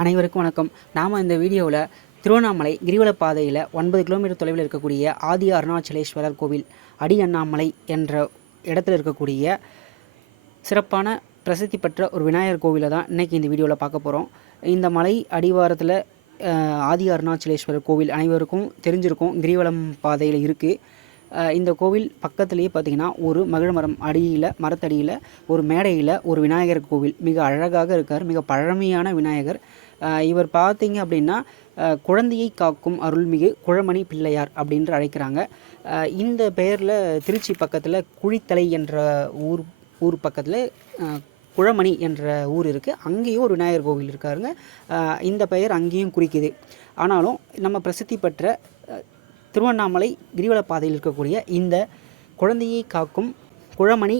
அனைவருக்கும் வணக்கம். நாம் இந்த வீடியோவில் திருவண்ணாமலை கிரிவல பாதையில் 9 கிலோமீட்டர் தொலைவில் இருக்கக்கூடிய ஆதி அருணாச்சலேஸ்வரர் கோவில் அடி அண்ணாமலை என்ற இடத்துல இருக்கக்கூடிய சிறப்பான பிரசித்தி பெற்ற ஒரு விநாயகர் கோவிலை தான் இன்றைக்கி இந்த வீடியோவில் பார்க்க போகிறோம். இந்த மலை அடிவாரத்தில் ஆதி அருணாச்சலேஸ்வரர் கோவில் அனைவருக்கும் தெரிஞ்சிருக்கும், கிரிவலம் பாதையில் இருக்குது. இந்த கோவில் பக்கத்துலேயே பார்த்திங்கன்னா ஒரு மகிழமரம் மரத்தடியில் ஒரு மேடையில் ஒரு விநாயகர் கோவில் மிக அழகாக இருக்கார். மிக பழமையான விநாயகர். இவர் பார்த்திங்க அப்படின்னா குழந்தையை காக்கும் அருள்மிகு குழமணி பிள்ளையார் அப்படின்று அழைக்கிறாங்க. இந்த பெயரில் திருச்சி பக்கத்தில் குழித்தலை என்ற ஊர் பக்கத்தில் குழமணி என்ற ஊர் இருக்குது. அங்கேயும் ஒரு விநாயகர் கோவில் இருக்காருங்க. இந்த பெயர் அங்கேயும் குறிக்குது. ஆனாலும் நம்ம பிரசித்தி பெற்ற திருவண்ணாமலை கிரிவல பாதையில் இருக்கக்கூடிய இந்த குழந்தையை காக்கும் குழமணி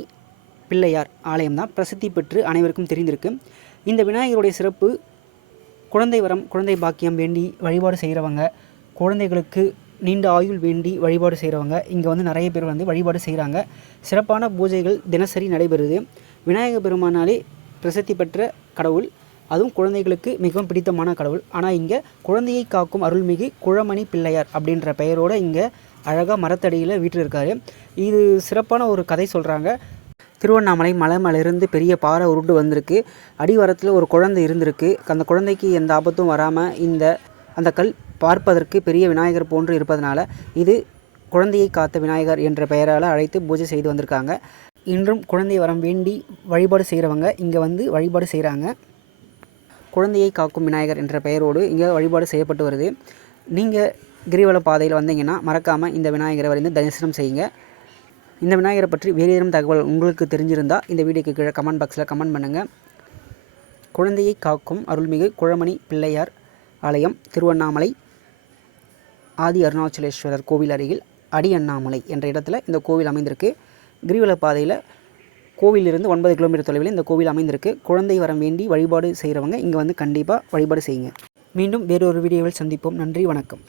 பிள்ளையார் ஆலயம் தான் பிரசித்தி பெற்று அனைவருக்கும் தெரிந்திருக்கு. இந்த விநாயகருடைய சிறப்பு, குழந்தை வரம், குழந்தை பாக்கியம் வேண்டி வழிபாடு செய்கிறவங்க, குழந்தைகளுக்கு நீண்ட ஆயுள் வேண்டி வழிபாடு செய்கிறவங்க இங்கே வந்து நிறைய பேர் வந்து வழிபாடு செய்கிறாங்க. சிறப்பான பூஜைகள் தினசரி நடைபெறுது. விநாயகர் பெருமானாலே பிரசித்தி பெற்ற கடவுள், அதுவும் குழந்தைகளுக்கு மிகவும் பிடித்தமான கடவுள். ஆனால் இங்கே குழந்தையை காக்கும் அருள்மிகு குழமணி பிள்ளையார் அப்படின்ற பெயரோடு இங்கே அழகாக மரத்தடியில் வீற்றிருக்காரு. இது சிறப்பான ஒரு கதை சொல்கிறாங்க. திருவண்ணாமலை மலை மேலிருந்து பெரிய பாறை உருண்டு வந்திருக்கு. அடிவாரத்தில் ஒரு குழந்தை இருந்திருக்கு. அந்த குழந்தைக்கு எந்த ஆபத்தும் வராமல் அந்த கல் பார்ப்பதற்கு பெரிய விநாயகர் போன்று இருப்பதனால இது குழந்தையை காத்த விநாயகர் என்ற பெயரால் அழைத்து பூஜை செய்து வந்திருக்காங்க. இன்றும் குழந்தை வரம் வேண்டி வழிபாடு செய்கிறவங்க இங்கே வந்து வழிபாடு செய்கிறாங்க. குழந்தையை காக்கும் விநாயகர் என்ற பெயரோடு இங்கே வழிபாடு செய்யப்பட்டு வருது. நீங்கள் கிரிவல பாதையில் வந்தீங்கன்னா மறக்காமல் இந்த விநாயகரை வந்து தரிசனம் செய்யுங்க. இந்த விநாயகரை பற்றி வேறு ஏதும் தகவல் உங்களுக்கு தெரிஞ்சிருந்தால் இந்த வீடியோக்கு கீழே கமெண்ட் பாக்ஸில் கமெண்ட் பண்ணுங்கள். குழந்தையை காக்கும் அருள்மிகு குழமணி பிள்ளையார் ஆலயம் திருவண்ணாமலை ஆதி அருணாச்சலேஸ்வரர் கோவில் அருகில் அடி அண்ணாமலை என்ற இடத்துல இந்த கோவில் அமைந்திருக்கு. கிரிவல பாதையில் கோவிலிருந்து 9 கிலோமீட்டர் தொலைவில் இந்த கோவில் அமைந்திருக்கு. குழந்தை வரம் வேண்டி வழிபாடு செய்கிறவங்க இங்கே வந்து கண்டிப்பாக வழிபாடு செய்யுங்க. மீண்டும் வேறொரு வீடியோவில் சந்திப்போம். நன்றி, வணக்கம்.